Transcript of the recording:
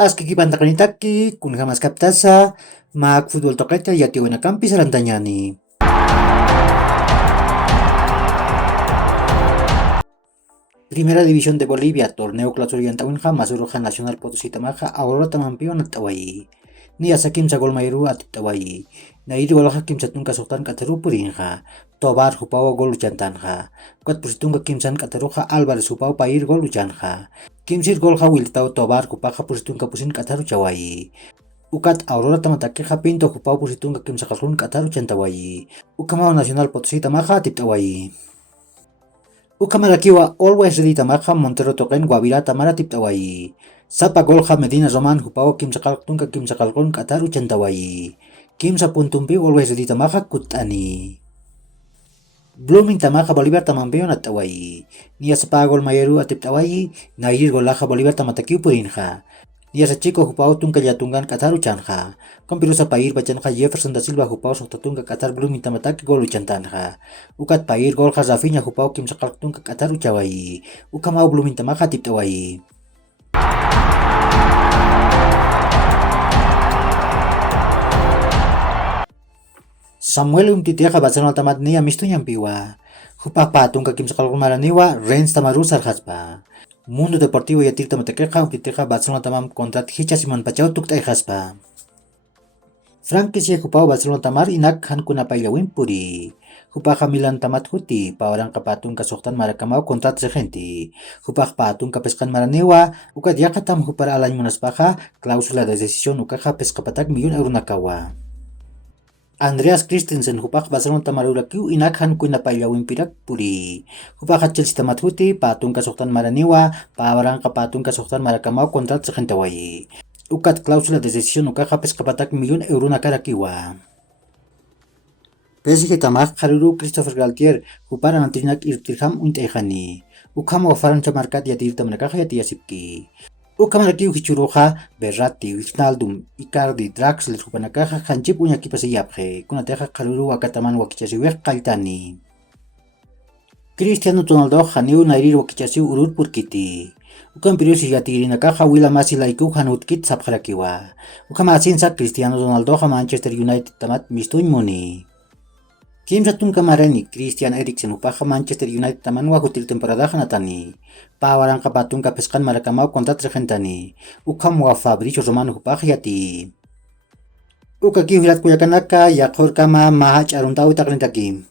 Aski kipantakanitaki, kunhamas kaptasa, mak futbol tokacha yati kampi sarantanyani. Primera División de Bolivia, torneo clausurianta winja, Masuroja Nacional Potosí Tamaja, Aurora Tamampion Atawai. Ni asakim sagol mayru atitawai. Na iri walaha kim satunga sultan kataru purinja. Tobar hupawa gol uchantanja. Kuat pusitunga kim san kataruja Alvarez hupawa pair gol uchanja. Kim sir gol ha wiltau Tobar hupaja pusitunga pusin kataru chawai. Ukat Aurora Tamatakeja Pinto hupawa pusitunga kim sakalun kataru chantawai. Ukamao Nacional Potosí Tamaja atitawai. Ukamarakiwa always ready tamarja Montero toquen Guavira tamara tiptawai. Sapa golja Medina Roman hupawa kimsakal tunka kimsakalkon kataru chantawai. Kimsa puntumpi always ready tamarja kutani. Blooming tamarja Bolívar tamampeon atawai. Nia sapa gol mayeru atiptawai. Nairir golaja Bolívar tamatakiu purinja. Nia sa chico hupao tunka yatungan kataru chanja. Kompiru sa pair bachanja Jefferson da Silva hupao sa tunka katar Blooming tamataki gol uchantanja. Ukat pair gol Rafinha hupao kim sakal tunka kataru chawai. Ukamau Blooming tamaka tiptawai. Samuel umtitiaja Barcelona tamat nia mistu nyampiwa. Hupak patung kim sakal maraniwa Rennes tamaru sarhaspa. Mundo Deportivo yatir tamatekeja umtitiaja Barcelona tamam kontrat hicha Simon Pachau tukta ejaspa. Franquisia hupao Barcelona tamar inak han kuna pailawin puri. Hupaja Milan tamat huti pawarang kapatun kasuktan marakamau kontrat segenti. Hupaj patun kapeskan maranewa ukat yakatam hupara alany munaspaja klausula de decisión ukaja peskapatak €1,000,000 nakawa. Andreas Christensen hupaj Barcelona tamarurakiu inak han kuna pailawin pirak puri. Hupaja Chelsea tamat huti patun kasuktan maranewa pawarang kapatun kasuktan marakamau kontrat segentawai. Ukat klausula de decisión ukaja peskapatak €1,000,000 nakarakiwa. PSG tamak Haruru Christopher Galtier hupara nantinak irtirham uintejani. Ukama wafaran chamarkat yatir tamanakaja yatiyasipki. Ukamaraki uhichuruja Berratti, Wijnaldum, Icardi, Draxler hupanakaja hanchip uñakipasiyapje. Kunateja Haruru wakataman wakichasiwek kaltani. Cristiano Ronaldo haniu nairir wakichasiu urur purkiti. Ukam piriusi yatirinakaja wila masi laiku hanutkit sapjarakiwa. Ukama asinsa Cristiano Ronaldo Manchester United tamat mistuñ muni. Kim satun kamareni Christian Eriksen upaja Manchester United taman wakutil temporada hanatani. Pawaran kapatun kapeskan marakamau kontrat regentani. Ukam wa Fabricio Romano upaja yati. Ukaki hilat kuyakanaka yakor kama mahach aruntau taklentakim.